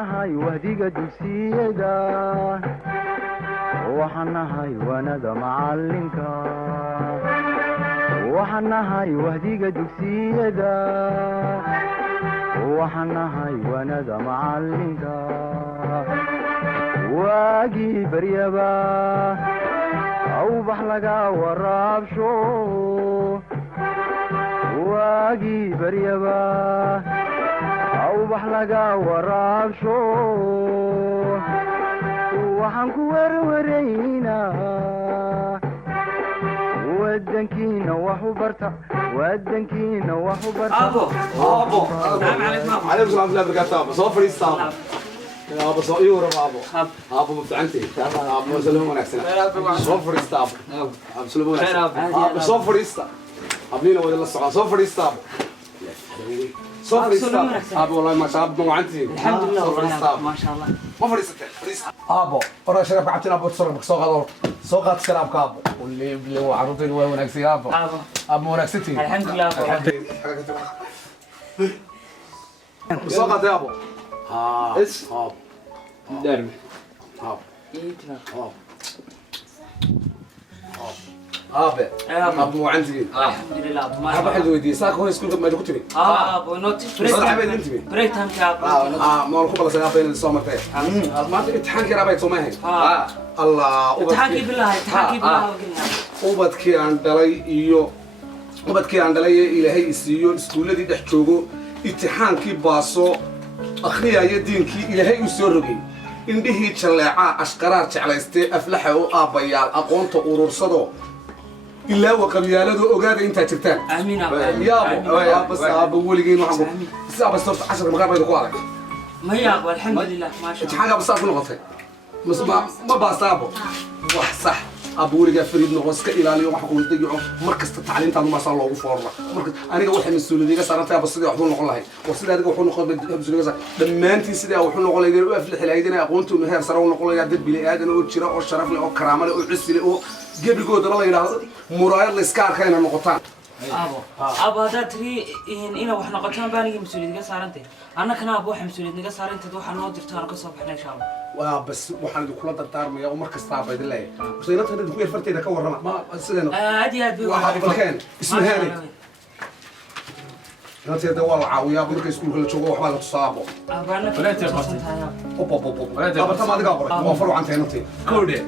nahay wahdiga dugsiyada waxaan nahay wanada macalinka waxaan nahay wahdiga dugsiyada waxaan nahay wanada macalinka waagii baryaba awbax laga waraabsho waagii baryaba awbax laga waraabsho waxaan ku warwaraynaa wadankiina wax u barta wadankiina wax u barta abo عليكم السلام بركاته صوفر يستاهل يا ابو صيور ابو مفتعنتي ابو سلمون ونكسنا صوفر يستاهل ابو سلمون ابو صوفر يستاهل ابنينا ولا الصعا صوفر يستاهل صوفر يستاهل ابو والله ما شاء الله وعنتي الحمد لله ما شاء الله ما فريست ابو ورا شرب عبتنا ابو تصرف سوق هذا سوق هذا شراب كابو واللي هو عروضي ونكسي ابو ابو ونكستي الحمد لله سوق يا ابو ايش درمي ابو عندي الحمد لله ما حد حد ودي ساك هو يسكن ما كنت بي ابو نوت بريك تايم كاب ما لكم بلا سنه بين السومرتين ما امتحان كي رابط سوما هي الله امتحان بالله ubadkii aan dhalay iyo ubadkii aan dhalay ilaahay isiiyo iskuuladii dhex joogo imtixaankii baaso akhriyaya diinkii ilaahay u soo rogay indhihii jaleeca ashqaraar jeclaystay aflaxa oo aabayaal aqoonta urursado ilaa waqabyaaladu ogaada inta jirtaan amiin yaa bas aba waligiin waxaan isaaba sabta 10 magaalada ku adag ma yaab alxamdulillah ma sha imtixaanka bas ku noqotay ma baastaabo wax sax أبوي فريد نقص كإلالي وحكون تجيء مركز التعليم تانو ما صار له فورنا مركز أنا جو واحد من السولية صار أنت بس ده أحضن نقول هاي وصل هذا جو حنا نقول بسولية صار لما أنت سيدا وحنا نقول هاي وقف الحلايدنا أقول إنه هي صاروا نقول هاي دب بلي هذا نقول شراء والشرف له كرامة له عز له قبل جود الله يلا مراير الإسكار كائن النقطان أبو هذا تري إن وحنا قطعنا بانيجي مسؤولية صار أنت أنا كنا أبو حم مسؤولية صار أنت دوح نودر تانا قصب إحنا إن شاء الله وبس وحنا دخلنا الدار ميا ومركز طابة الله وصينا تهدي دخول فرتي ذا كور ما سيدنا هذه واحد بالكان اسمه هاني أنت دوار عاوية بدك يسكون كل شغل وحنا تصابه أبانا ولا تقصد أوب أبى تما دقابر ما فروا عن تهنتي كودي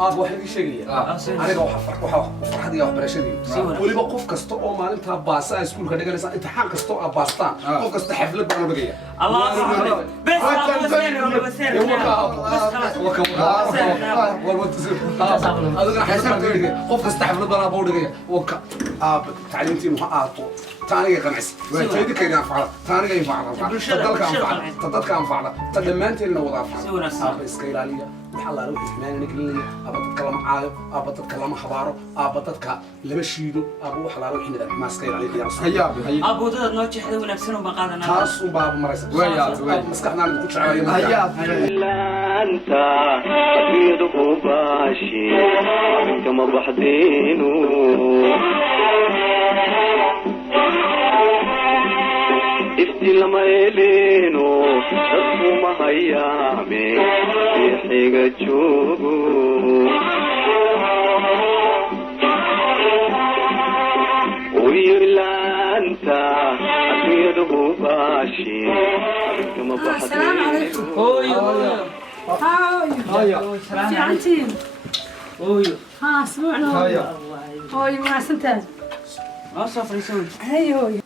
واحد يشجع أنا وحفرح هذه وحبرشدي ولي بقف كستو ما أنت باسا يسكون كده جالس أنت حان كستو باستان قف كست حفلة بأنا بقية الله بس هذا حسب قف كست حفلة بأنا بقية وك تعلمتي محاطو تاني قنعس تريد كذا أنفعل تاني ينفعل تدلك أنفعل تدمنت إنه وضعفعل إسكيلالية محل روح إحنا نقول أبى تتكلم عايب أبى تتكلم خباره أبى تتك لمشيدو أبو حلا روح إحنا ما إسكيلالية يا رسول هيا أبو ده نوتش حدا ونفسنا بقادنا تاس وباب مريس ويا مسكنا نقول شعري هيا لا أنت أبيض باشي كما بحدينه لما يلينو شرفو ما هيامي يحيق تشوفو ويلا انت أسيره باشي السلام عليكم هاي عنتين ها اسمعنا هاي ما سنتاج ما صفر يسوي هاي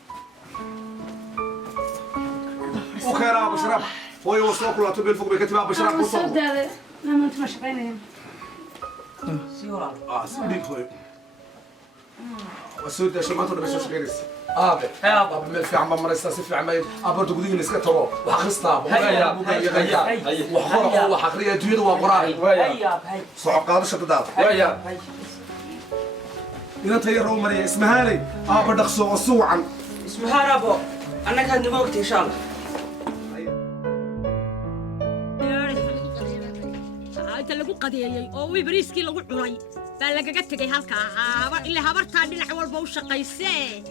وخير أبو شراب هو يوصلك ولا تبي الفوق بكتب أبو شراب وصل هذا لما أنت مش قينين سيورا سيدي خوي وسود عشان ما تقدر بس غيرس أبو من في عم مريسا في عم أبو تقولي لي سكت هو وحخصنا هيا وحخرة وحخرية جيد وقرائي هيا صعق هذا شد دار هيا إذا تغيروا مريا اسمها لي أبو دخسو وسوعا اسمها رابو أنا كان دموقتي إن شاء الله أنت اللي قو قديي أو بريسكي لو عري بلغا تغي halka ila habarta dhinac walba u shaqaysay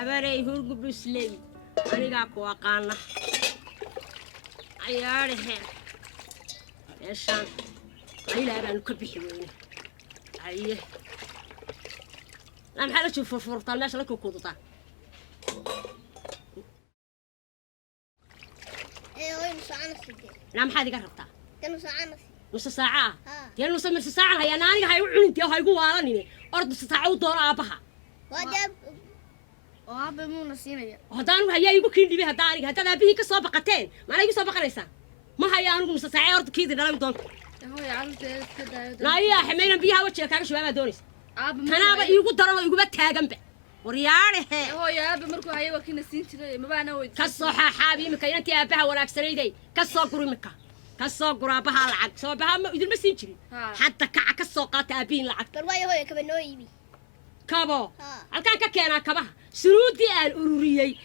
abaray hurgu bisley aniga ku aqaana عيارها إيشان عيلا أنا نكبح وين عيه أنا محل أشوف فرفور طالناش لك وكوضة إيه نص ساعة نص نعم حادي قربتها كانوا ساعة نص ساعة يا نص ساعة هيا ناني هاي وعنتي وهاي قوالني أرد نص ساعة ودور أبها وجاب وأبى مو نسينا هدان هيا يقول كندي بها داني هذا أبيه كسابقتين ما لا يسابق ليسان ما هيا أنا نص ساعة أرد كذا لا يدون هو يعرف كذا لا يا حمينا بيها وجهك كاش ما دونيس أنا أبى يقول درنا يقول بتهاجم به ورياله هو يا أبى مركو هيا وكنا سنتي ما بقى نويد كالصحة حابي مكان أنت أبها ولا أكسريدي كالصقر مكان كالصقر أبها العق سو أبها ما يدري مسينجري حتى كالصقات أبين العق بالواي هو كمان نويبي كابو الكان ككينا كبها سرودي الأوروريي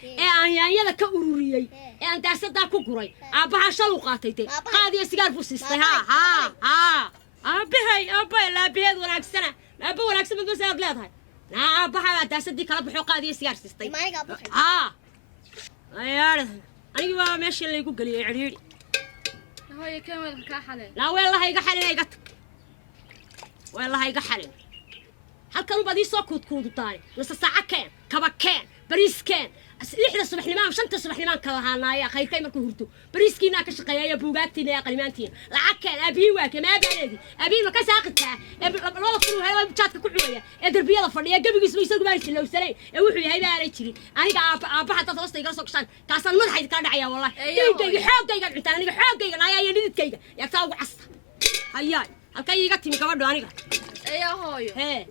أنا كأوروريي أنت أصدق كوكوري أبها شلو قاتيتي قاضي سيجار بوسيستي ها أبها لا بيد ولا أكسنا أبها ولا أكسنا بس أبلاد هاي لا أبها أنت أصدق كلام بحق قاضي سيجار سيستي ما يقابل أنا ما ماشي اللي يقول لي عريري هو يكمل كحلين لا والله يقحلين يقتك والله يقحلين هل كانوا بدي سوكود كودو تاني نص ساعة كان كبا كان بريس كان لحظة الصبح نمان شنطة الصبح نمان كلها يا خير كي مركو هرتو بريس كينا كشقيا يا بوغاتينا يا قلمانتين لعك كان أبي واك ما بلدي أبي ما كساقتها الله كله هاي بتشاتك كعوية دربي الله فرني قبل يسوي يسوي بارش لو سلي وحوي هاي بارشري أنا أبى حتى توصل يقرأ سوكشان كاسن مر حيد كان دعيا والله كي حاج كي قاعد أنا حاج كي أنا يا نديد كي يا تاو عصا هيا الكي يقتي مكبر أنا يا هاي هي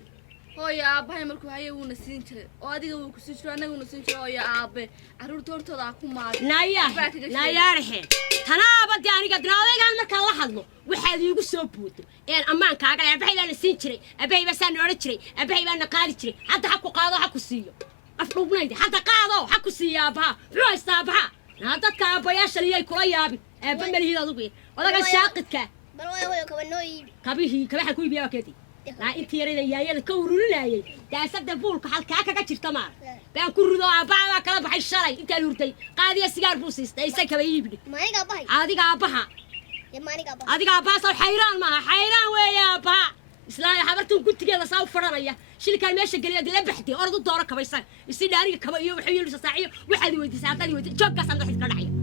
هويا أبهاي مركو هاي ونسين شيء وادي وكسين شيء أنا ونسين شيء هويا أبى عرور تور تور أكو مال نايا رحين تنا بدي أنا قد ناوي قال مركا الله حظه وحد يقول سوبوتو يعني أمان كاغل أبهاي لا نسين شيء أبهاي بس أنا نور شيء أبهاي بس أنا قاعد شيء حتى حكو قاضو حكو سيو أفلو بنيدي حتى قاضو حكو سيو أبها روح أبها هذا كابو يا شريه كل يابي أبى ملهي ذا ضبي ولا قال ساقط كا بالواي هو كمان نويبي كبيه حكوي بيا كذي لا أنت يا ريال يا كورنا يا داسد بولك حالك كاكا تمام بان كورنا أبا كلا بحي الشراي أنت لورتي قاضي السيجار بوسيس تيسا كبيبني ما يقابها عادي قابها يا ما يقابها عادي قابها صار حيران ما حيران ويا أبا إسلام حبرتهم كنت كذا صار فرنايا شيل كان ماشي قال لي لبحتي أرض الدورة كبيسان يصير داري كبيو وحيو لساعية وحد يودي ساعتين يودي جوب كاس عنده حد كناعية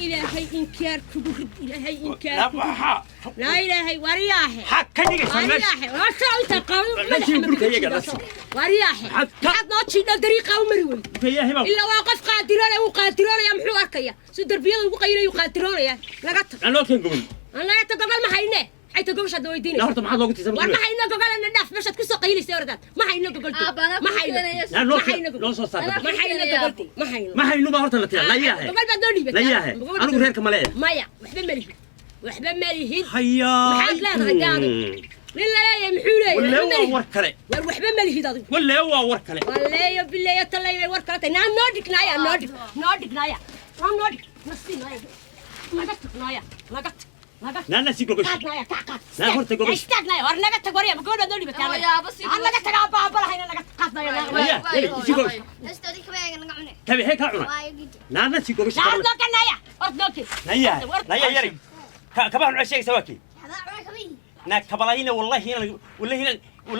إلهي إنكار كبر إلهي إنكار لا إلهي ورياحي حكني ورياحي وأشرب أنت قاوم ورياحي حد ناتشي الطريقة ومروي إلا واقف قادرون يا محو أركيا سدر بيض وقيري يقادرون يا لقط أنا كن قبل أنا يتقبل ما حينه حيت قبل شد ويديني لا هرت ما حد لو قلت والله حينه قبل أن الناس مش هتكسر قيلي سيردات ما حينه قبلت ما حينه لا لو صار ما حينه قبلت ما حينه ما هرت لا ياه قبل بدوني لا ياه أنا قلت هيك ملايه مايا وحبة مليهين هيا محل لا تغداني لله لا يمحولي ولا هو وركله وحبة مليهين هذا ولا هو وركله ولا يا بالله يا تلا يا وركله نعم نودك نايا نودك نايا نسي نايا نقطك لا نسي قبل نايا لا هرت قبل اشتاق نايا ورنقت تقولي بقول بدوني بكلام يا بس أنا قلت أنا بابا هنا نقطك نايا نسي قبل استودي كمان نقعنا تبي هيك عنا لا نسي قبل لا أردوك نايا أردوك لا يا كبار عشية سواكي هذا عنا كبير ناك كبلاينا والله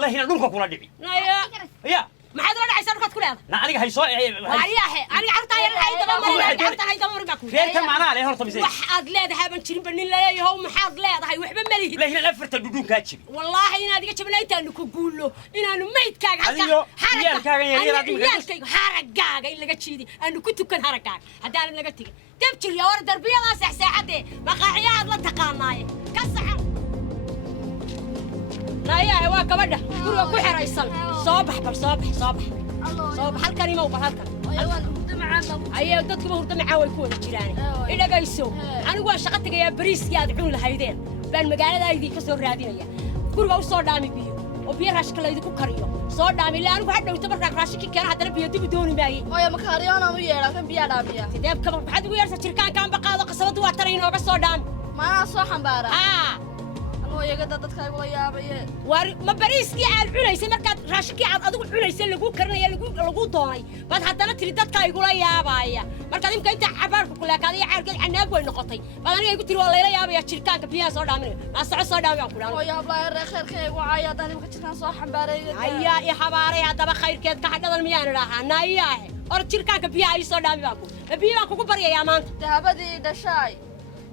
هنا نروح كنا دبي نايا يا ما حد رد عيسى ركض كل هذا لا أنا هاي صايع وارياحي أنا عرفت هاي دمر بكون غير كم معنا عليه هرت بزين وحد لا ده هبن شرب بني لا يا هم حد لا ده هاي وحبة مليه لا هنا لفرت الدودون كاتشي والله إن هذيك شبنا يتانو كقوله إن أنا ميت كاج أيوه ريال كاج ريال كاج حرقاج إلا قتشيدي أنا كنت كن حرقاج هذا أنا لقيتك تبتر يا ورد دربية لا ساعة مقاعيات لا تقاناي كسر لا يا هو كبده كل كحر يصل صباح صباح halkan ima ubar halkan ayaa dadku hurda macaa way ku wada jiraan ilagayso anigu waa shaqo tagaya bariiskii aad cun lahaydeen baan magaaladaydii ka soo raadinaya guriga u soo dhaami biyo وبيا راشك لا يدكو كريو صور دامي لا أنا واحد لو يتبرع راشك كان هذا بيا دي بدون باي هويا مكاريو أنا ويا كان بيا داميا تداب كم واحد ويا شركة كان بقى هذا قصة واترين وقص صور دام ما أنا صح مبارا هويا قد دتك ويا بيا ما بريسكي على العنيسة مركز راشكي على أدو العنيسة اللي جو كرنا اللي جو ضاي بعد حتى أنا تريد دتك يقول يا بايا مركز يمكن أنت عبارك كلها كذا يعرق عناب والنقطي بعد أنا يقول تري والله يا بايا شركة كبيرة صور دامي أصعد صور دامي أقول هويا بلا الرخير كي وعيا داني ما كنت صح مبارا أيا يا حباري هذا بخير كده كحد الميان راح نايا أو شركة كبيرة أي صور دامي أقول بيا أقول بريا يا مان dahabadii dhashay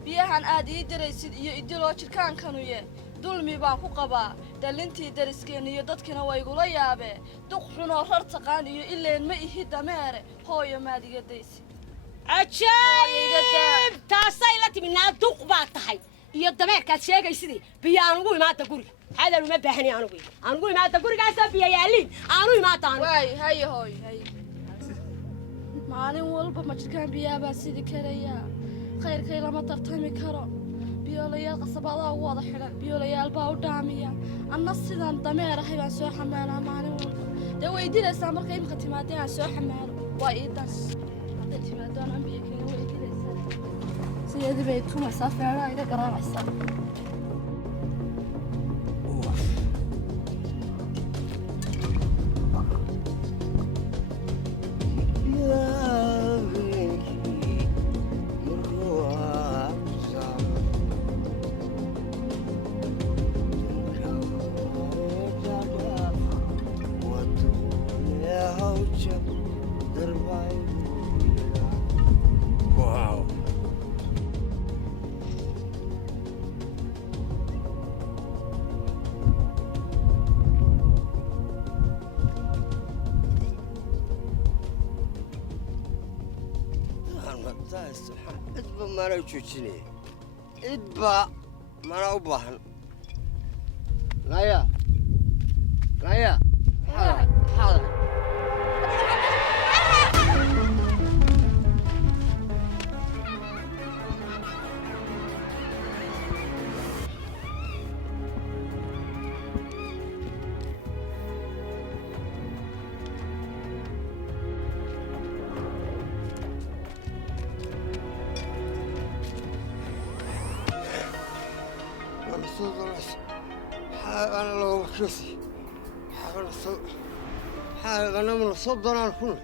biyahan aad ii diraysid iyo idiloo jirkaankanu ye dulmi baan ku qabaa dhalintii dariskeena iyo dadkina way igula yaabeen duq xunoo rar taqaan iyo ileen ma ihi dameere hooyo maad iga daysid ajaayib taasay la timi naa duq baa tahay iyo dameerkaad sheegaysidii biyo aan ugu imaada guriga hadal uma baahani aan ugu imaada gurigaasoo biyo yaaliin aanu imaadaan waay haye hooy haye maalin walba ma jirkaan biyaha baa sidi karayaa khayrkay lama tartami karo biyoolayaal qasabadaa ugu wada xidhan biyoolayaal baa u dhaamiya anna sidaan dameer ahay baan soo xamaalaa maalin walba dee way dilaysaa marka imika timaadee aan soo xamaalo waa ii dan hadday timaado aan biyo keena way dilaysaa sideedii bay tumaysaa feeraa iga garaacaysaa ما نوجدني إدبا ما نوبهن لايا لايا حاضر أنا لو كسي حاجة أنا من الصد أنا أكون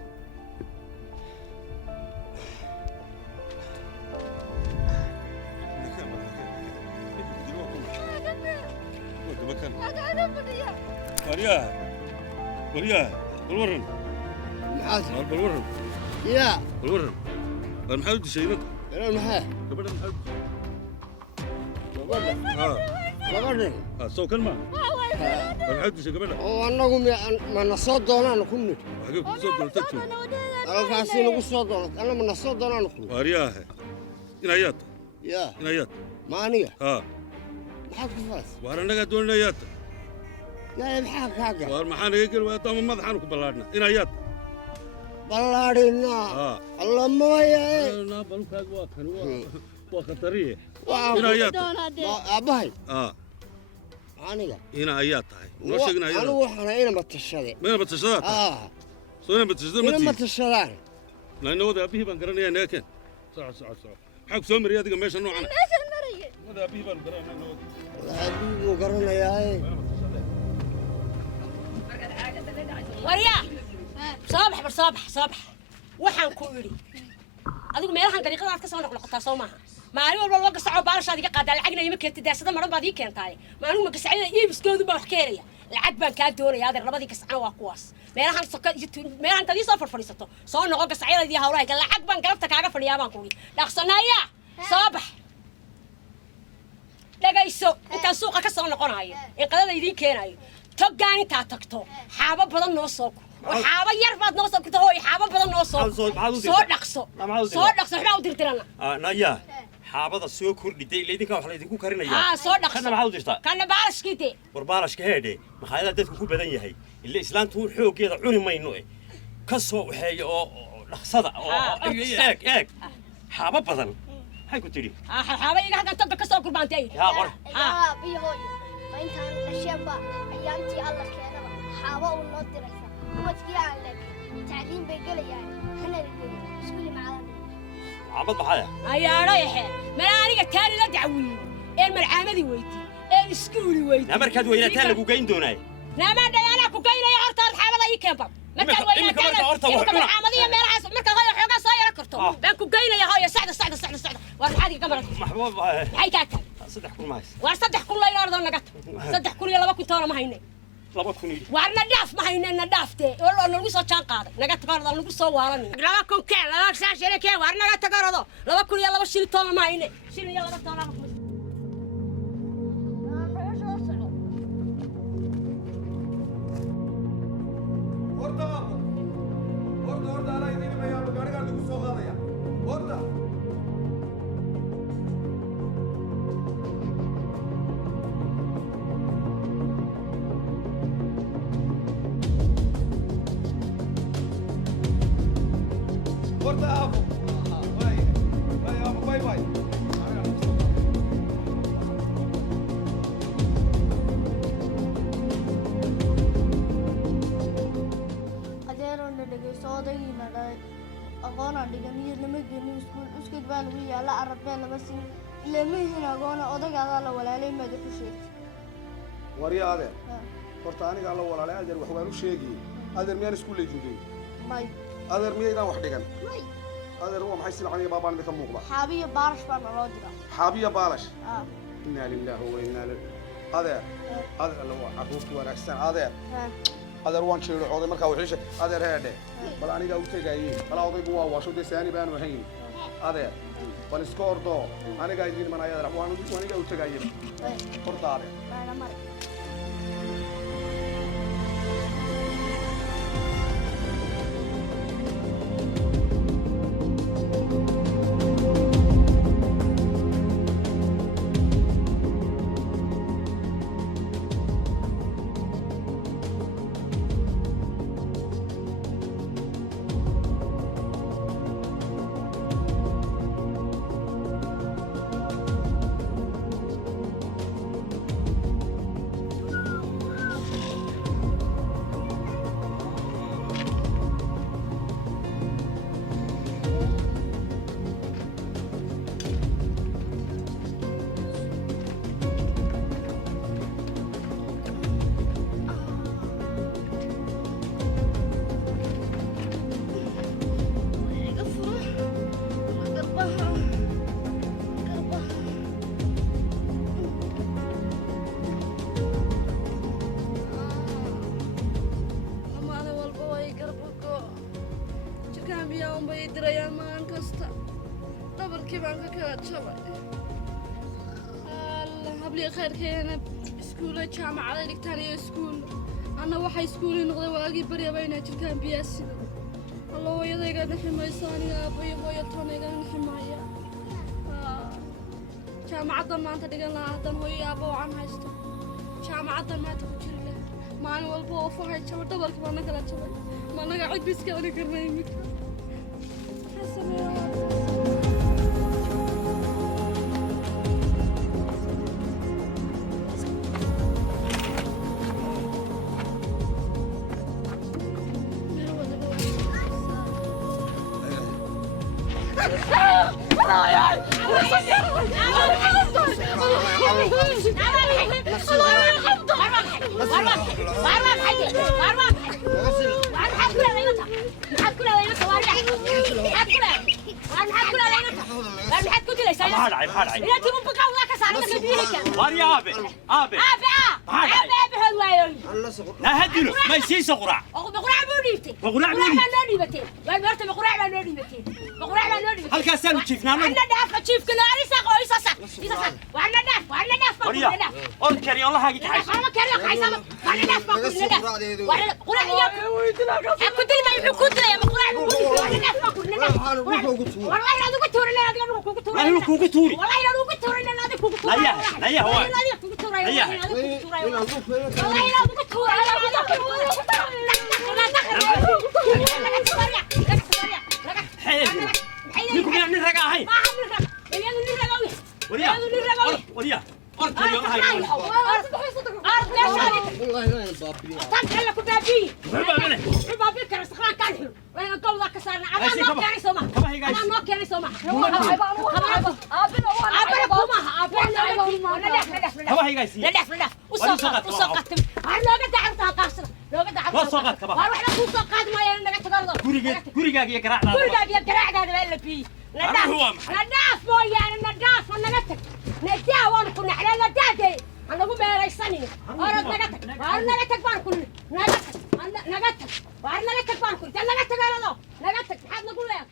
وريا بالورن بالورن يا بالورن المحل شيء أنا المحل قبل المحل قبل سو كلمة المحل شيء قبل وأنهم من الصد أنا أكون حقيقة صد تكتب أنا فاسين أقول صد أنا من الصد أنا أكون وريا إنايات يا إنايات مانية ما حد فاس وأنا قاعد أقول إنايات لا يبحث هذا والمحل يقول ويطعم مذحنك بلادنا إنايات بلادنا الله ما يا لا بلوك هذا كان وخطريه إنايات أباي أنا إنايات هاي وشجنا أنا وحنا هنا متشدد ما متشدد سوينا متشدد هنا متشدد لأنه هذا أبيه بنقرني أنا كن صح حق سومر يا دقيقة ماشي نوعنا هذا أبيه بنقرني أنا أبيه بنقرني يا وريا صباح waxaan ku yiri adigu meelahan dariiqada ka soo noqnoqotaa Soomaha maalin walba loo gasaco baalashaad iga qaada lacagna ima keentay daasada maran baad ii keentay maalin ma gasacayda iibskoodu baa wax keenaya lacag baan ka doonayaa adeer labadii gasacana waa kuwaas meelahan soo meelahan tadii soo farfariisato soo noqo gasacayda hawlaha lacag baan galabta kaaga fadhiyaa baan ku yiri dhaqsanaya صباح dhagayso inta suuqa ka soo noqonayo in qadada idin keenayo togaan inta tagto xaaba badan noo soo oo xaaba yar baad noo soo ku tahay xaaba badan noo soo dhaqso waxba u dirtirana naya xaabada soo kordhiday leedinka wax la idinku karinaya soo dhaqso kana maxaa u dirtaa kana baarashkiite barbaarashka heede maxaa dadku ku badan yahay illa islaantu xoogeeda cuni mayno ka soo waxeeyo oo dhaqsada oo eeg xaaba badan hay ku tiri حابة يجي هذا تبقى كسر قربان تاي يا قر بيهوي فإنت أشياء keenba ayaantii alla keenaba xaaba uu noo diraysa ubadkii aan laakiin tacliin bay gelayaan hana rigay iskuuli macalin عبد بحايا يا رايحه ما aniga taani la dacwiin ee marcaamadi weyti ee iskuuli weyti markaad weynataan lagu geyn doonay lama dhayana ku geynaya horta xaabada ii keenba markaad weynataan horta marcaamadiya meelahaas markaad xoogaa soo yara karto baan ku geynaya hooyo sacda war maxaad iga maray maxbuub maxay ka tahay 3 kun maas war 3 kun la yiraahdo naga 3 kun iyo 2 kun toona ma hayne 2 kun warna dhaaf ma hayna dhaafte oo lagu soo jaan qaaday naga tagarado lagu soo waalan 2 kun keen 2 saashire keen war naga tagarado 2 kun iyo 2 shil toona ma hayne shil iyo 2 toona horta ana idin ma yaabo gaariga lagu soo qaadaya horta أغانا دقنية لما جنين سكول أسكت بالوية لا أربعين بس لما هنا أغانا أضيق على ولا لين ما دخشيت. وريا هذا. فرتاني على ولا لا أدر وحوالو شيء أدر مين سكول يجودين. ماي. أدر مين إذا واحد كان. ماي. أدر هو محسن عني بابا عندك مغلى. حابية بارش بنا راجع. حابية بارش. إنا لله وإنا إليه. هذا اللي هو أبوك ونحسن هذا. هذا روان شيء عوضي مركا وحيش هذا هذا بل أنا جاوبت جايين بل عوضي بوا واشو ده ساني بان وحين هذا بل سكور دو أنا جايين من أيام وأنا جاوبت جايين فرط هذا jaamacada dhigtaan iyo iskuul ana waxay iskuul noqday waagii bari bayna jirkaan biyaasi alla hooyadayga naximayso aniga aabbayo hooyo toonayga naximaya jaamacadda maanta dhigan lahaa haddaan hooyo aabba wacan haysto jaamacadda maanta ku jiri leh maalin walba oo fahay jaba dhabarka baana kala jabay managa cid biska ani karnay imika ما يصير سقراع. بقراع بوديتي. بقراع بوديتي. والبرت بقراع بوديتي. بقراع بوديتي. هل كاسان تشيفنا؟ عندنا دافع تشيف كنا أريسا قويسا إذا وعندنا دافع وريا. أذكر يا الله هاجي تعيش. أنا كريم عايزة وعندنا دافع كلنا. قراع يا. كنت لي ما كنت لي بقراع بوديتي. وعندنا دافع كلنا. والله لا دوك توري لا دوك توري. لا دوك توري. والله لا دوك توري لا دوك توري. لا يا هو. لا دوك توري. لا. والله لا دوك توري. حيل نكون يعني رجع هاي وريا وريا أرد يلا هاي والله لا بابي تنحل لك بابي بابي كان سخران كان حلو وين قوضة كسرنا أنا ما كان يسمع أنا ما كان يسمع لا وسقط أنا قد عرفتها قاصرة لو قد عرفتها وأروح لك وسقط ما ينقع تقرض gurigaaga iyo garaacda ولا فيه نداف مو يعني نداف ولا نتك ندا وانا كنا على ندادي أنا أقول ما يريسني أرد نقتك بان كل نقتك وأرد نقتك بان كل تلا نقتك على ذا نقتك حد نقول لك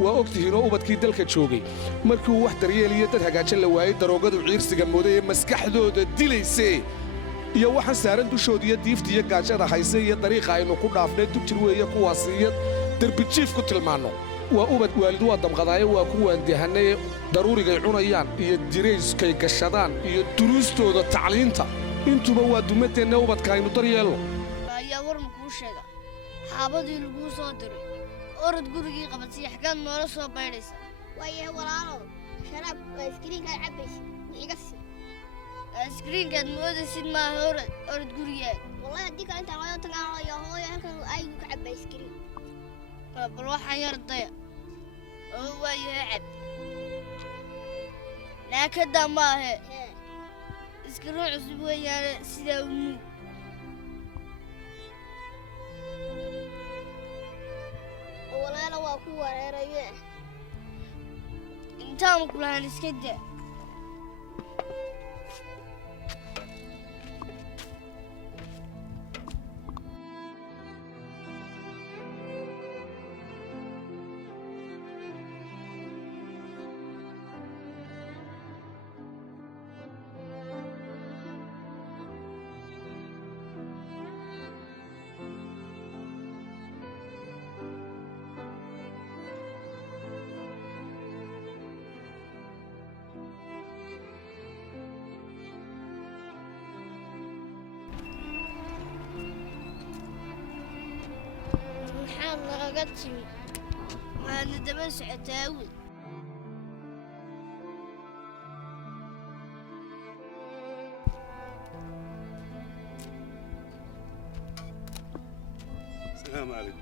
waa ogtihiin oo ubadkii dalka joogay markii uu wax daryeeliyo dad hagaajin la waayey daroogadu ciirsiga mooday ee maskaxdooda dilaysee iyo waxaan saaran dushood iyo diifta iyo gaajada hayse iyo dariiqa aynu ku dhaafnay dubjir weeye kuwaas iyo derbijiif ku tilmaanno waa ubad waalid waa damqadaaye waa kuwaan dehannaye daruurigay cunayaan iyo dirayskay gashadaan iyo duruustooda tacliinta intuba waa dumadeenna ubadka aynu daryeelno ayaa war makuu sheega xaabadii laguu soo diray orod gurigii qabatay xagaan noola soo baydhaysa waayahay walaalow sharaab waa iskriinkaad cabbaysid iga sii iskriinkaad moodaysid maaha orod gurigaad wallahi haddii kale intaan laga tagaanayo hooyo halkan aygu ka cabbaa iskriin bal waxaan yar daya oo waayahay cab laakadaa maahe iskriin cusub weeyaane sidaa umuug walaala waa ku wareeraye intaan kulahan iska daa لغتي ما ندمس عتاول السلام عليكم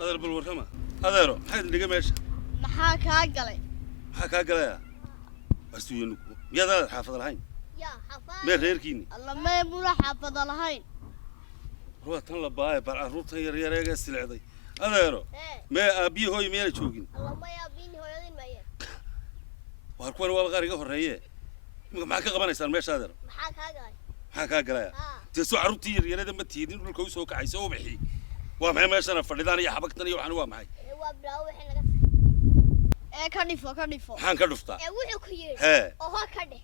هذا بالورقمة هذا رو حد اللي قماش محاك هاقلي محاك هاقلي بس ينو يا ذا حافظ الحين يا حافظ ما غيركيني الله ما يبغى حافظ الحين روح تنلا باي بالعروض هي رياجة السلعة هذا رو ما أبيه هو يمين شوقين الله ما يبيني هو يدين ما يه وهركون هو غير يقهر ريه معك قبنا يصير ماش هذا محاك هاقلي محاك هاقلي تسوى عروض هي رياجة ما تهيدين بالكويس هو كعيسى وبحي ومعي ماش أنا فرداني حبكتني وحنوا معي هو بلاو إحنا كنيفو حان كدفتا وحو كير ها هو كده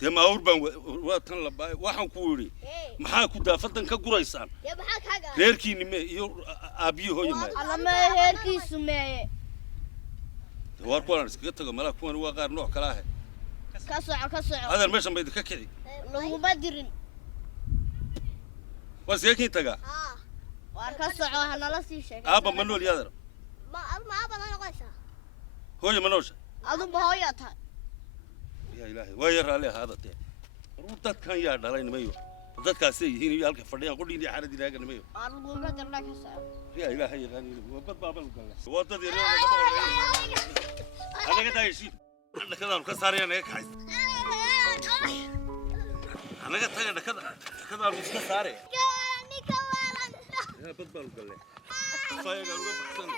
دما أوربان واتن لباي وحن كوري محاك ودا فدن كجوريسان يا محاك هاقلي غيركي نمي يو أبيه هو يمين الله ما غيركي سمعي واركون أنا سكتة ملاك كون هو غير نوع كلاه كسع هذا المشن بيدك كذي لو بدرن وسيكين تجا وكسع أنا لا سيشة أبا منول يادر ما أبا أنا قاسا هو منوش أظن بهايتها يا إلهي وير عليه هذا تي ردت كان يا دلين ميو ردت كاسي هنا يالك فردين قولي لي حارة دي لكن ميو أنا بدرن كسع يا إلهي غني وقد بابل قال وقت دي أنا كده يشيل أنا كده مكسر أنا هيك عايز أنا كده كده مكسر يا بطل قال لي فايق قالوا بحسن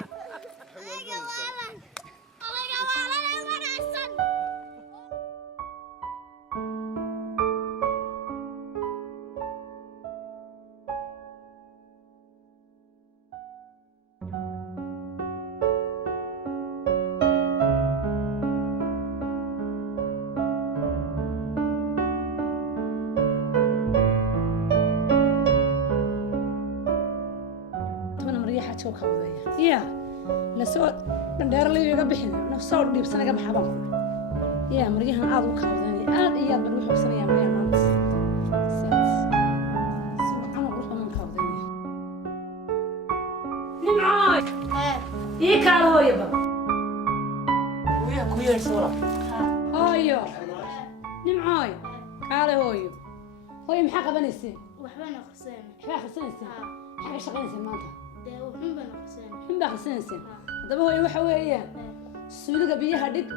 يا لسه دندر لي يجا بخين نفسه ديب سنه جاب حبان يا مريحنا عاد وكاوداني عاد اياد بن وحو سنه ما يمانت سبحان الله من كاوداني نمعاي ايه كالو يبا ويا كوير صورة هايو نمعاي كالو هايو هاي محا قبنيسين waxbana qaseen waxba khasanayseen xaga shaqaynaysan maanta dee waxun bana qaseen xunba khasanayseen hadaba hooyo waxa weeyaan suuliga biyaha dhig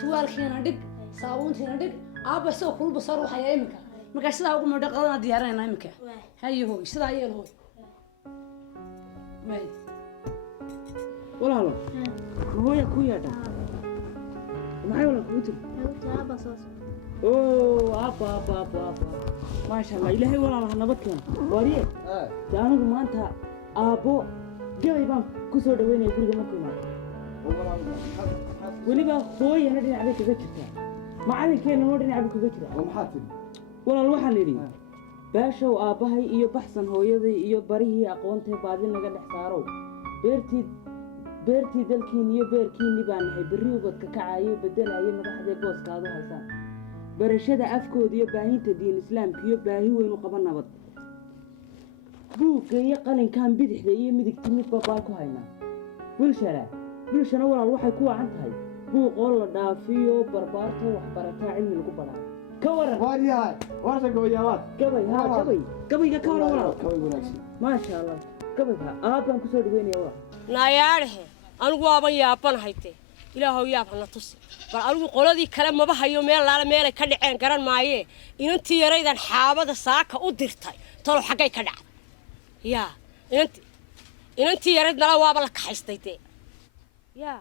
tuwaalkiina dhig saabuuntiina dhig aabba soo kulba soo ruuxaya iminka markaa sidaa ugu mudho qadana diyaarinayna iminka hayo hooy sidaa yeel hooy may walaalo hooya ku yeedha maxay walaal kugu tiri aabba soo abba maasha allah ilaahay walaalaha nabad keena waariye dee anigu maanta aabbo gabay baan ku soo dhaweynaya guriga markuu imaado weliba hooyana dhinac bay kaga jirtaa macalinkeenna oo dhinac buu kaga jiraa walaal waxaan idhi baashow aabbahay iyo baxsan hooyaday iyo barihii aqoontay baadi naga dhex saarow beertii dalkiin iyo beerkiinni baan nahay berri ubadka kacayo bedelayo madaxdee booskaadu haysaan barashada afkooda iyo baahinta diin islaamka iyo baahi weyn u qaba nabad buugga iyo qalinkan bidixda iyo midigta midba baa ku haynaa bulshana walaal waxay ku wacan tahay buuqoo la dhaafiyo barbaarto waxbarataa cilmi lagu badhaa ka waran waaryahay warta gooyawaad gabayga ka waran walaal maasha allah gabayga aabbaan ku soo dhaweynaya walaal naayaadhe anigu waaban yaabanahayte ilaahow yaab hana tusi bal anigu qoladii kale maba hayo meel laala meelay ka dhaceen garan maayee inantii yaraydan xaabada saaka u dirtay talow xaggay ka dhacday yaa inantii yarayd nala waaba la kaxaystay dee yaa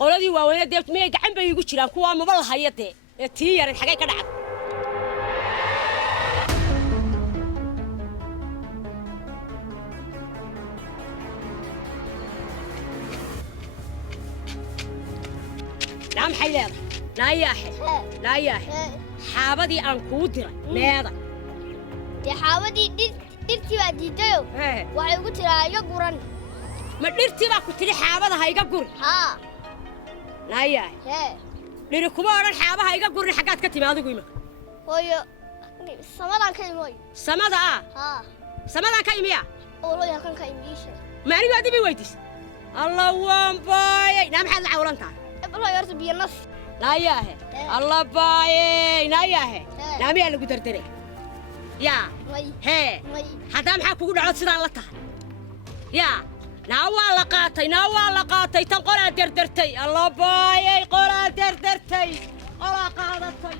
qoladii waaweyne dee miyay gacan bay igu jiraan kuwaa maba la haya dee ee tii yarayd xaggay ka dhacday نعم حيلاد لا ياحي حابدي أن كودرة ماذا دي حابدي درتي واديتيو waxay ugu tiraayo guran ma dhirti baa ku tiri xaabada ha iga gur la yaaxi dhiri kuma oran xaabaha iga gurin xagaad ka timi adigu ima hooyo samadan ka imooy samadan ka imiya oo loo halkan ka imiisha ma anigu adibi weydiis allah waan baayay naam xad la cawlantaa بلا يرت بينص لا ياه الله باي لا ياه لا مي لو دردري يا هي حدا ما كوغو دعود سيدان لا تahay يا نا waa la qaatay tan qoraa derdertay الله باي qoraa derdertay qoraa qaadatay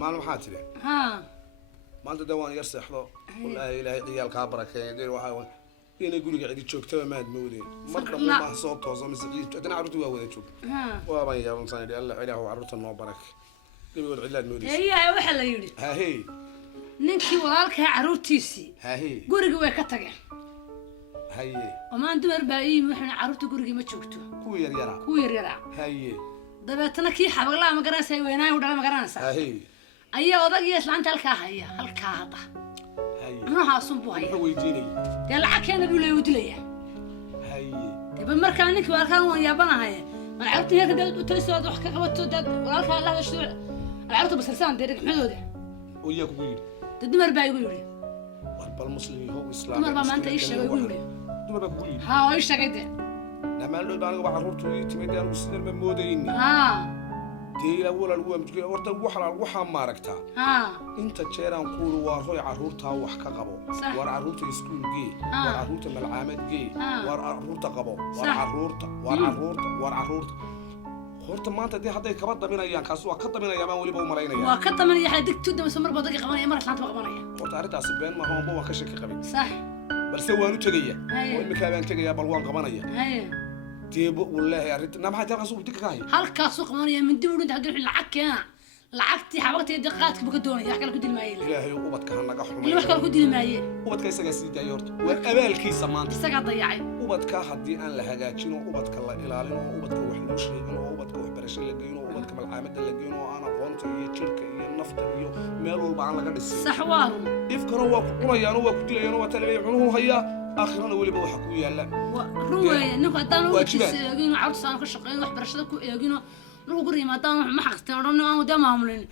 maalin waxaa tiri maanta dawaan yar seexdo wallaahi ilaahay ciyaalkaa barakeeyo waxaa inay guriga cidi joogtaba maad moodeen marka ma soo tooso mise ciidana carruurtu waa wada joog waaban yaabansan idhi alla ilaahu carruurta noo barak gabigood cilaad moodaysa eeyahay waxa la yidhi haahey ninkii walaalkaa carruurtiisii haahey guriga way ka tageen haye omaan dumar baa ii wuxuuna carruurta gurigii ma joogto kuwii yaryaraa haye dabeetana kii xabaglaa ma garanaysaa weynaay u dhala ma garanaysaa haye ayaa odagiyo islaanta halkaa haya halkaa hadda cunahaasun buu haya weydiinaya dee lacagkeena buu leeyu dilayaa deba marka ninka walaalkaan waan yaabanahay malcabta heerka dad u tayso wax ka qabato dad walaalkaan la hadasho alcabta basarsan deerig xudooda oo yaa kugu yiri dad dumar baa igu yiri war bal muslim yahow islaam dumar baa maanta ii sheegay igu yiri dumar baa kugu yiri ha oo ii sheegay de namaan loo baan waxa ruurtu timid aan sideen ma moodayni ha deela walaal waa mujkay horta waxa maaragta ha inta jeeraan kuulu waa hooy caruurta wax ka qabo war caruurta iskuulgee war caruurta malcaamadgee war caruurta qabo war caruurta horta maanta hadday kaba daminayaan kaas waa ka daminaya baan waliba u maraynaya waa ka daminaya xal digtu dama samar badan qabanaya mar laanta qabanaya horta arrintaasi been ma aha waa ka shaki qabay sax balse waan u tagaya oo imika baan tagaya bal waan qabanaya deebo wallahi arrinta maxaa taa qasoo dika kahay halkaas uu qabanaya min dib u dhinta hadii lacag keena lacagti xabagtay daqaadka buka doonaya wax kale ku dilmaayay ilaahay ubadka hanaga xumay wax kale ku dilmaayay ubadka isaga sii daayay horta waa abaalkiisa maanta isaga dayacay ubadka hadii aan la hagaajino ubadka la ilaalino ubadka wax loo sheegin oo ubadka wax barasho la geeyno ubadka malcaamada la geeyno oo aan aqoonta iyo jirka iyo nafta iyo meel walba aan laga dhisin sax waa ifkana waa ku cunayaan oo waa ku dilayaan oo waa talabay cunuhu haya aakhirana waliba waxa ku yaala ruway ninku hadaan u jeesagin cabsaan ka shaqeyn wax barashada ku eegino lagu guriimaadaan wax ma xaqteen oo aan wada maamulin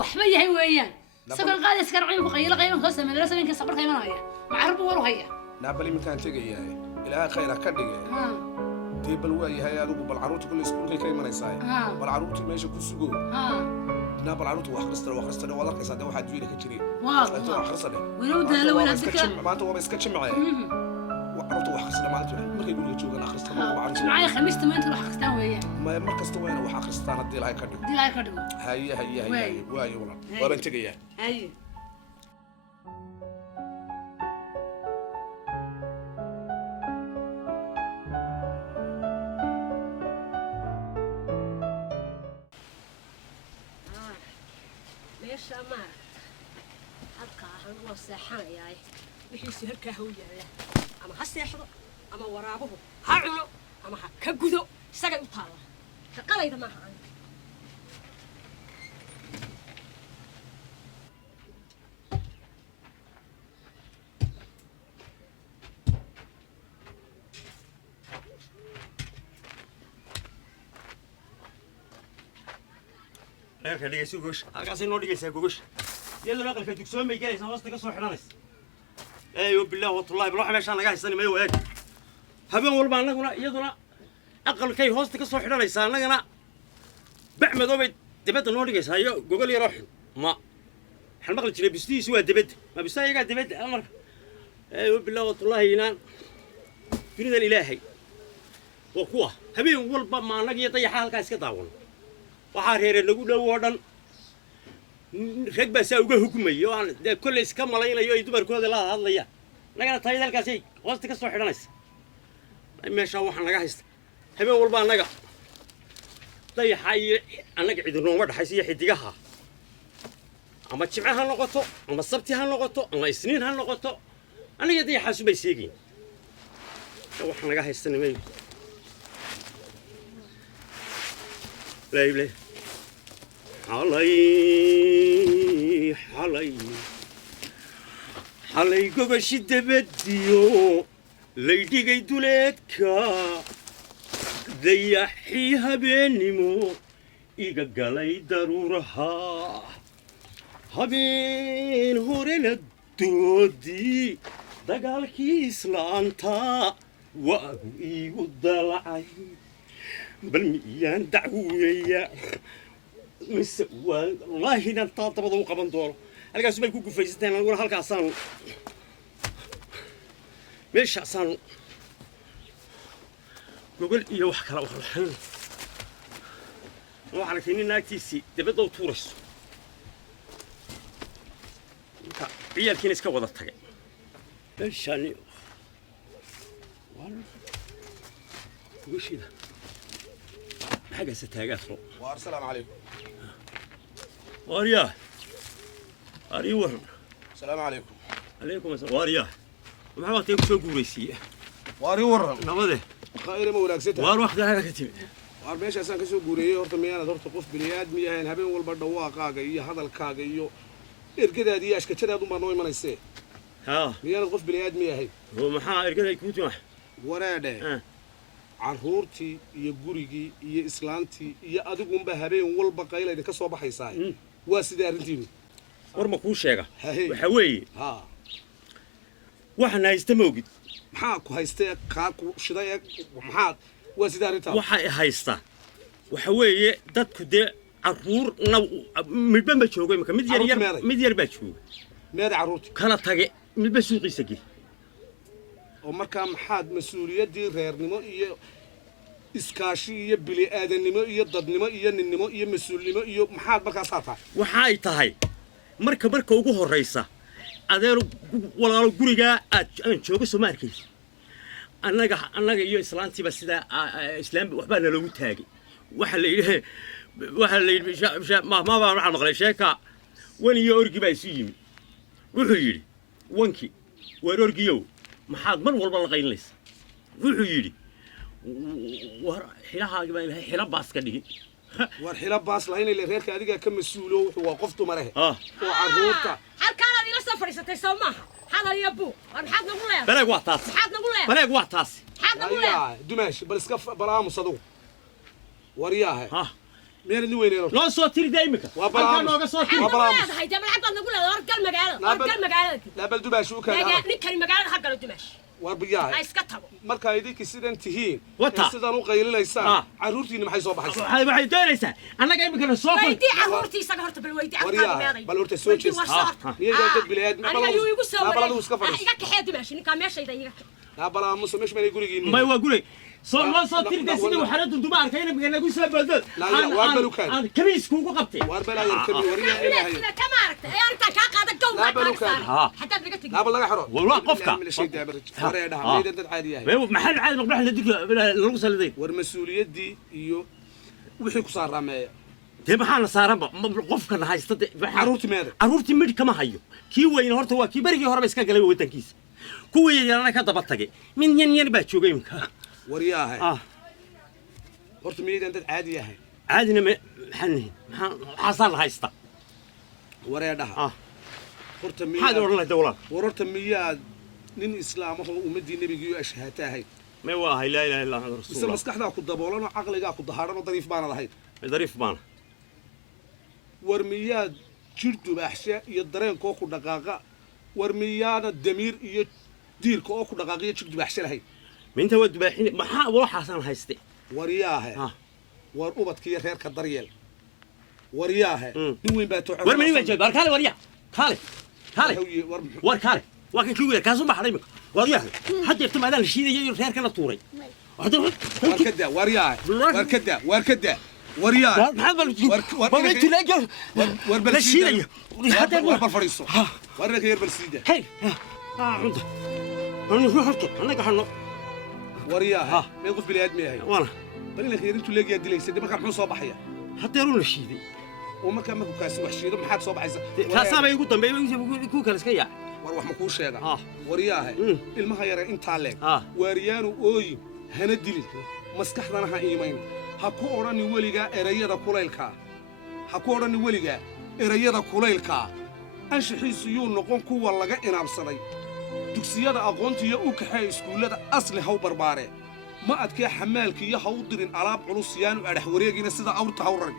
waxba yahay weeyaan sagal qaadi iskar ciidan ku qayl qayban ka sameeyay sameeyay sabar qaybanaya macrub waru haya naabali minkaan tagayaa ilaaha khayra ka dhigay deebal waa yahay adigu bal caruurta kulli iskuulkay ka imanaysaa bal caruurta meesha ku sugo naabal caruurta wax kasta wada arkaysaa waxa diina ka jiray waa akhrisade waynu daalo wayna dika maanta waa iska jimcay caruurta wax kasta maanta markay guriga joogaan akhristaan معايا خميس تمانية تروح أخستان وياه ما مركز توين وح أخستان هدي لهاي كدو دي لهاي كدو هيا واي والله وبنت جاية أي ليش ما هالكا هو ساحنا ياي وحيس هالكا هو يا أما هالساحض أما ورابه هعنو أما كجودو سجى يطالع شقلا إذا ما هان لا خليه يسوقش أقاسي نودي يسوق جوش يلا نقل في دكتور ما يجلس ناس تقصوا حنانس أيوة بالله والله بروح ماشان أنا قاعد استني ما يوهك هبين والله أنا قلنا يدنا أقل كي هوست تقصوا حنانس أنا قلنا بعمل ذوبي دبت نودي يس هاي جوجل يروح ما حنا بقول تري بستي سوى دبت ما بستي قاعد دبت أمر أيوة بالله والله ينام يريد الإلهي وقوة هبين والله ما نجي يطيح حالك إسكتاون waxaa reeray lagu dhawo dhan rag baa saa uga hukumayo aan de kulli iska malaynayo ay dumarkooda la hadlayaan lagana taayid halkaasay hoosta ka soo xidhanaysa meesha waxaan naga haysta habeen walba anaga dayaxa iyo anaga cidinooma dhaxaysa iyo xidigaha ama jimce ha noqoto ama sabti ha noqoto ama isniin ha noqoto aniga dayaxaasu bay seegeen waxaan naga haysta nimay لا يبلي حلي قبش دبديو ليدي قيدولتك ذيحيها بينمو إيقا قالي ضرورها هبين هورينا الدودي دقالكي إسلانتا وأبو إيقو الضلعي بل ميان دعوية مس والله هنا تطبض وقبل دور أنا سمعت كوكو فيستين أنا أقول هالك عصام مش عصام بقول إيه وحكي له وحنا وحنا فيني ناكتيسي تبدو تورس عيال كينس كوضت تجي إيش يعني والله وش هذا حاجة ستاجاتهم. والسلام عليكم. وارياه. أريورن. السلام عليكم. عليكم السلام. وارياه. ما وقت يكسو جوريسية. واريورن. نبضه. خير مولاك ستة. وار واحدة هذا كتير. وار ماشي أسان كسو جوريه ورت ميانا ورت قف بنياد مياهن هبين والبردوا قاقي هذا الكاقيو. إركده دي أشك كذا دوم بنوي من السه. ها. ميانا قف بنياد مياهن. هو محا إركده يكوت مح. وراده. carruurtii iyo gurigii iyo islaantii iyo adigunba habeen walba qayla idinka soo baxaysaa waa sidee arrintiinu war ma kuu sheega waxa weeye waxaan haysta moogid maxaa ku haystee kaa ku shiday maxaad waa sidee arrintaa waxay haystaa waxa weeye dadku dee carruurna midba ma joogo imika mid yar baa jooga meeda carruurtii kala tage midba suuqiisa geli oo markaa maxaad mas-uuliyaddii reernimo iyo iskaashi iyo bili-aadannimo iyo dadnimo iyo ninnimo iyo mas-uulnimo iyo maxaad markaasaa tahay waxay tahay marka ugu horraysa adeero walaalo gurigaa aan joogo soo ma arkaysa annaga iyo islaantiiba sidaa islaam waxbaa naloogu taagay waxaa la yidhi mahmaa baan waxaan maqlay sheeka wan iyo orgi baa isu yimi wuxuu yidhi wanki waar orgiyow maxaad mar walba la qaylinaysa wuxuu yidhi war xilahaagi baa ilahay xila baas ka dhigin war xila baas lahayn ile reerka adigaa ka mas-uulo wuxuu waa qof dumarahe oo carruurta halkaanaad ila soo fadhiisatay soo maaha hadal iyo buuq war maxaad nagu leedahay baleeg waa taas maxaad nagu leedahay baleeg waa taas maxaad nagu leedahay dumaashi bal iska balaamus adugu waryaahe meel ni weyneen loo soo tiri daymika halka nooga soo tiri waa balaamus hay dama xabad nagu leedahay wargal magaalada la bal dumaashi u keenay ninkani magaalada xagga dumaashi war biyaha ay iska tago marka idinki sidan tihiin sidan u qaylinaysaa carruurtiina maxay soo baxaysaa waxay doonaysaa annaga imika soo fay weydii carruurtiisa horta bal weydii halka meeday bal horta soo jees niyada dad bilaad aniga yuu igu soo wareey iska fadhiis iga kaxee dumaashi ninka meeshayda iga bala muso meesh ma gurigiina may waa guray soo loo soo tiri sida waxana dunduma arkayna biga nagu soo boodad waa balukan aan kamiis kuugu qabtay war bala yar kami wariya ilaahay ina kama aragtay ee anta ka qaada gow ma balukan hatta laga tagi la bal laga xiro walaa qofka wareey dhahay dad caadi yahay maxal caadi maqbax la dikla lagu saliday war mas'uuliyadii iyo wixii ku saarameeya dee maxaa la saaranba qofkan haysta carruurtii midh kama hayo kii weyn horta waa kii berigii horeba iska galay waddankiisa kuwii yarana ka daba tagay min yan baa joogay imka waryaahay horta miyaydaan dad caadi yahay caadina maxaasaa la haysta waree dhaha horta maxaad odhan lahayd walaal war horta miyaad nin islaamahoo ummaddii nebigiiyo ashhaata ahayd may waa ahay laa ilaha illa allah mise maskaxdaa ku daboolanoo caqligaa ku dahaaranoo dariif baanad ahayd dariif baana war miyaad jir dubaaxsha iyo dareenkoo ku dhaqaaqa war miyaana damiir iyo diirka oo ku dhaqaaqiyo jir dubaaxsha lahayd minta waa dubaaxin maxaa waxaasaan hayste waryaahe war ubadkiiyo reerka daryeel waryaahe nin weyn baa war mani waa jeed war kaale warya kaale war kaale waa kan kii weyn kaasoo baxday imika waryaahe hadda irta maadaan la shiidaya iyo reerkana tuuray war kada waryaahe war kada waryaa war bal shiidaya war bal fadhiiso war reerka yar bal siida hey cunta annaga hano waryaa meel qof bili aadmi yahay wana bal ina khayrintu leegiyaa dilaysa markaa muxuu soo baxaya haddeeruu la shiiday oo markaa markuu kaasi wax shiido maxaad soo baxaysa taasaabay ugu dambeeyay ku kale iska yaa war wax ma kuu sheega waryaahe ilmaha yare intaa leeg waariyaanu ooyin hana dilin maskaxdana ha iimayn ha ku odhanin weligaa erayada kulaylkaa ha ku odhanin weligaa erayada kulaylkaa anshaxiisu yuu noqon kuwa laga inaabsaday dugsiyada aqoonta iyo u kaxee iskuullada asli haw barbaaree ma adkee xamaalki iyo ha u dirin alaab culus yaanu adhax wareegina sida awrta haw rarin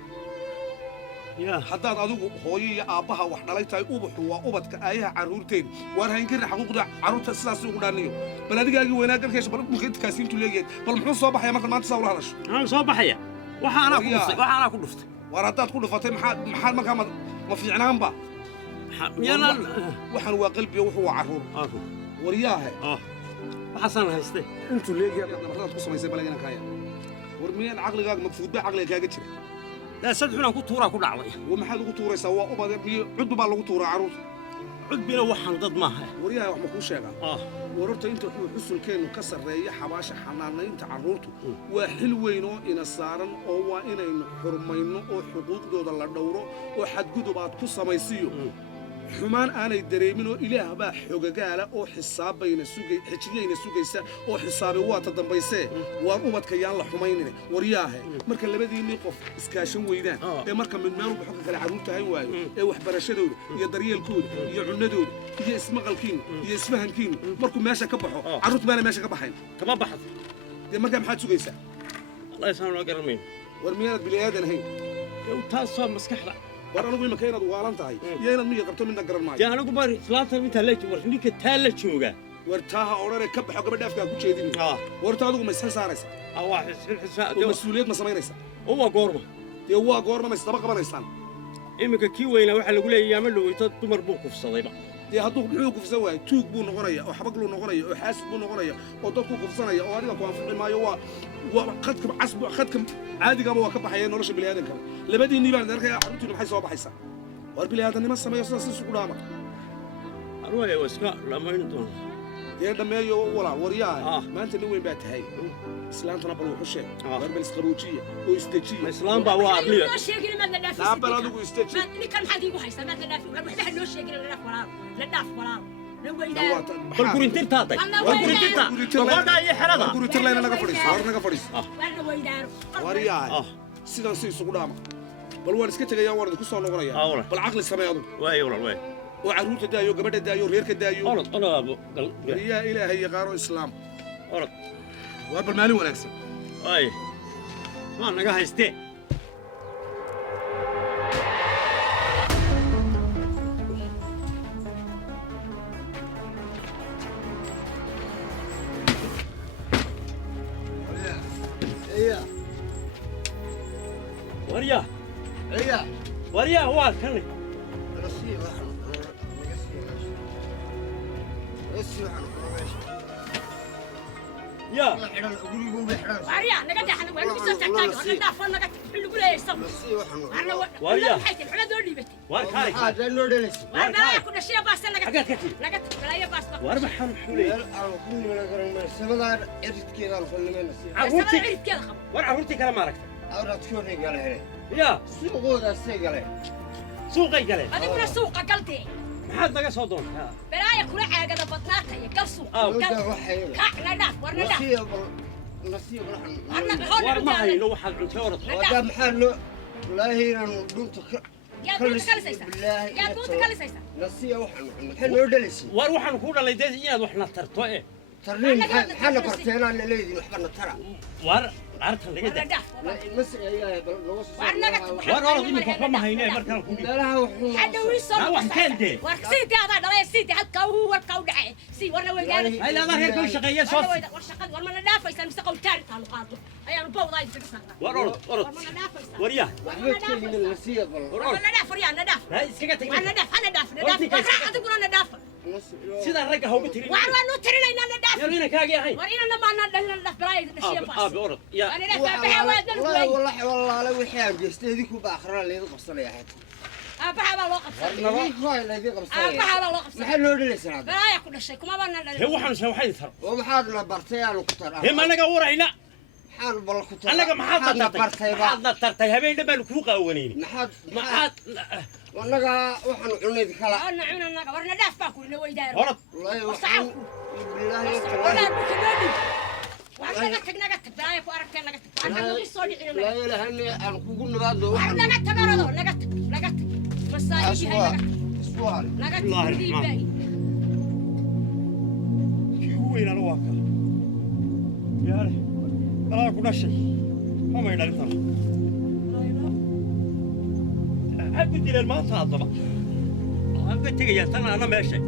haddaad adigu hooyo iyo aabbaha wax dhalay tahay ubaxu waa ubadka aayaha carruurteeda waar haynkarin xaquuqda carruurta sidaasi ugu dhaaniyo bal adigaagii weynaa galkeesha bal dhulka intakaasi intuu leeyahay bal muxuu soo baxaya markaad maanta saa ula hadasho maxaa soo baxaya waxa anaa ku dhuftay war haddaad ku dhufatay maxaad markaa ma fiicnaanba waxaan waa qalbiga wuxuu waa carruur waryaahe waxaasaan haystay intuu leeyahay nabaradaad ku samaysay balagana kaaya war miyaan caqligaaga magfuud baa caqliga kaaga jira لا سدحنا كتورة كل عضية وما حد كتورة سوا أبدا عدوا بالله كتورة عروس عد بنا وحن ضد معها وريها وحنا كوشة وررت أنت حسن كان كسر ريح حباشة حنانا أنت عروته وحلوينه إن السارن أو إن حرمينه أو حقوق دود الله دوره وحد جدوا بعد قصة ما يصير xumaan aanay dareeminoo ilaah baa xogagaala oo xisaabayna xijiyayna sugaysa oo xisaabay waa ta dambaysee waa ubadka yaan la xumaynine waryaahe marka labadiinii qof iskaashan weydaan ee marka mid meel walba xogka kale carruurta hayn waayo ee waxbarashadooda iyo daryeelkooda iyo cunnadooda iyo ismaqalkiina iyo isfahankiina markuu meesha ka baxo carruurtu baana meesha ka baxayn kama baxad dee markaa maxaad sugaysaa الله يسامحنا وقرمين war miyaanad bini aadan ahayn وتاسو مسكحنا war anigu imaka inaad waalan tahay iyo inaad miya qabto midna garan maayo يا أنا قبر ثلاثة من ثلاثة ورنيك ثلاثة شوقة war taaha odhanee ka baxo gabadha afkaa ku jeedin warta adigu ma isxil saaraysa واحد الحساب oo mas-uuliyad ma samaynaysa هو قورمة dee waa goorma ma isdaba qabanaysaan إمك كي وين واحد يقول لي يعمل له يتد تمر بوك في الصليبة dee hadduu muxuu kufsan waayo tuug buu noqonaya oo xabag luu noqonaya oo xaasid buu noqonaya oo dadku kufsanaya oo adiga ku anfici maayo waa khadka casbu khadka caadigaba waa ka baxaya nolosha bini aadanka labadiinii baan arkaya carruurtiina maxay soo baxaysaa war bini aadannimo sameeyo sidaas isugu dhaama أروح واسكا لما ينتون dee dhammeeyo walaal waryaha maanta nin weyn baa tahay islaantana bal wuxu sheeg war bal isqaruujiya oo istajiya إسلام بوا عقلية noo sheegin maad la dhaafin naabal adigu istaji ninkan maxaad iigu haysaa maad la dhaafin waxba noo sheegin la dhaaf walaal la weydaa بالكورنتين تاعتك بالكورنتين تاع تقعد أي حرادة guritir layna naga fadhiiso war naga fadhiiso warna weydaaro waryaha sidan si isugu dhaama bal waan iska tegayaa waan idinku soo noqonayaa bal caqli samee adu واي والله واي oo carruurta daayo gabadha daayo reerka daayo أنا أبو yaa ilaahay yaqaano islaam أنا waa bal maalin wanaagsan واي ما أنا قاعد استي وريا وريا هو كلي يا واريا نقد احنا وين بس تحتاج ولا دافع نقد حلو قول ايش صب واريا حيت الحلا دول لي بتي واركاي هذا اللي دلس وانا كل شيء باس نقد حاجات كثير نقد ولا يا باس واربع حن حولي سبدار عرفت كذا الفيلمين عروتي عرفت كذا خبر وعروتي كلام مارك أورد شوني قال هنا يا سوق هذا السيق سوقي قال هذه من السوق قلتي ما حد نقص صوتون بلايا كل حاجه ضبطناها هي قل سوق كعنا داف ورنا داف نصيب ورما هي لو حد عند ورط هذا محل لا هنا دونت يا دونت كالسيسا يا دونت كالسيسا نصيب وحن حلو دلس وروح نقول اللي داز إناد وحنا ترتوا إيه ترين حنا برتينا اللي ليدي وحنا ترى عرفت اللي قد المسرح يا ورا دي مفهوم ما هيني مركان كودي لا لا حد ويصل واحد كان دي وركسيتي هذا دلاي سيتي هلكا هو الكاو دحي سي ورنا ويدار هاي لا غير كل شقيه صوت ورشقد ورنا دافيس مستقو تاريخ على قاطو ايام بوضاي تكسر ورا وريا ورنا داف وريا نداف لا اسكت انا داف انا داف تقول انا داف سيدا الرقه هو بتري وارنا ترينا انا داف يرينا كاغي هاي ورينا ما انا داف بلاي الشيء باس ورد يا انا داف بها وادن والله لا وحيان جستيدك باخر اللي قبصنا يا حتى ابها لو قبصنا محل لو دلس هذا بلاي كل شيء كما بنا هو حن سو حي ثر ومحاضنا برتيان كتر هم انا ورينا حال بالله كتر انا محاضنا ترتي هبين دبل كو قاونين محاد ونقا وحن عنيد خلا انا عنا ورنا داف باكو لو ويدار ورد والله وصعب بالله ولا بكلوني وعندنا نقت بلاي كو اركتين نقت انا مو سو دحين لا اله الا انا كوغو نبادو وعندنا نتبردو نقت مساجي هاي نقت الله الرحمن كيو وين الواقع يا ري بلا كل شيء ما يدري ترى أقول لي ما صادق أقول تيجي يا سنة أنا ماشي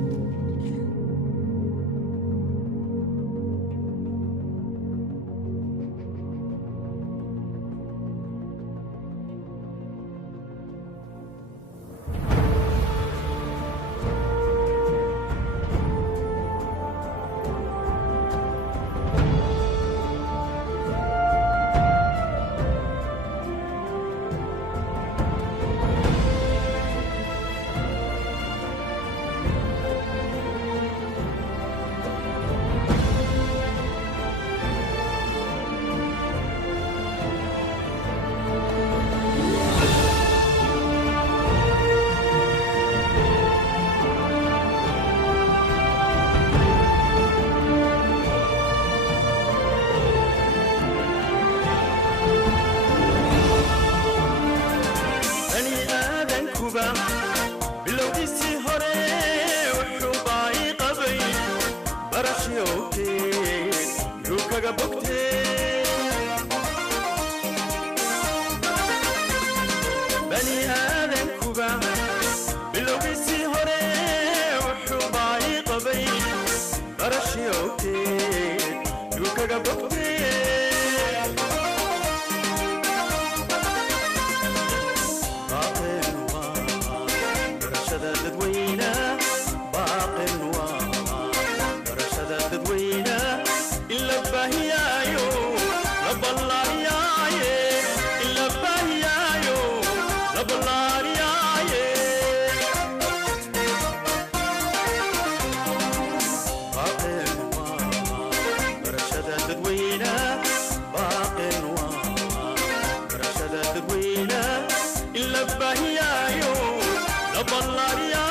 ballaariyaaye baaqeen waa barashada dadweyna baaqeen waa barashada dadweyna in la baahiyaayo la ballaariyaa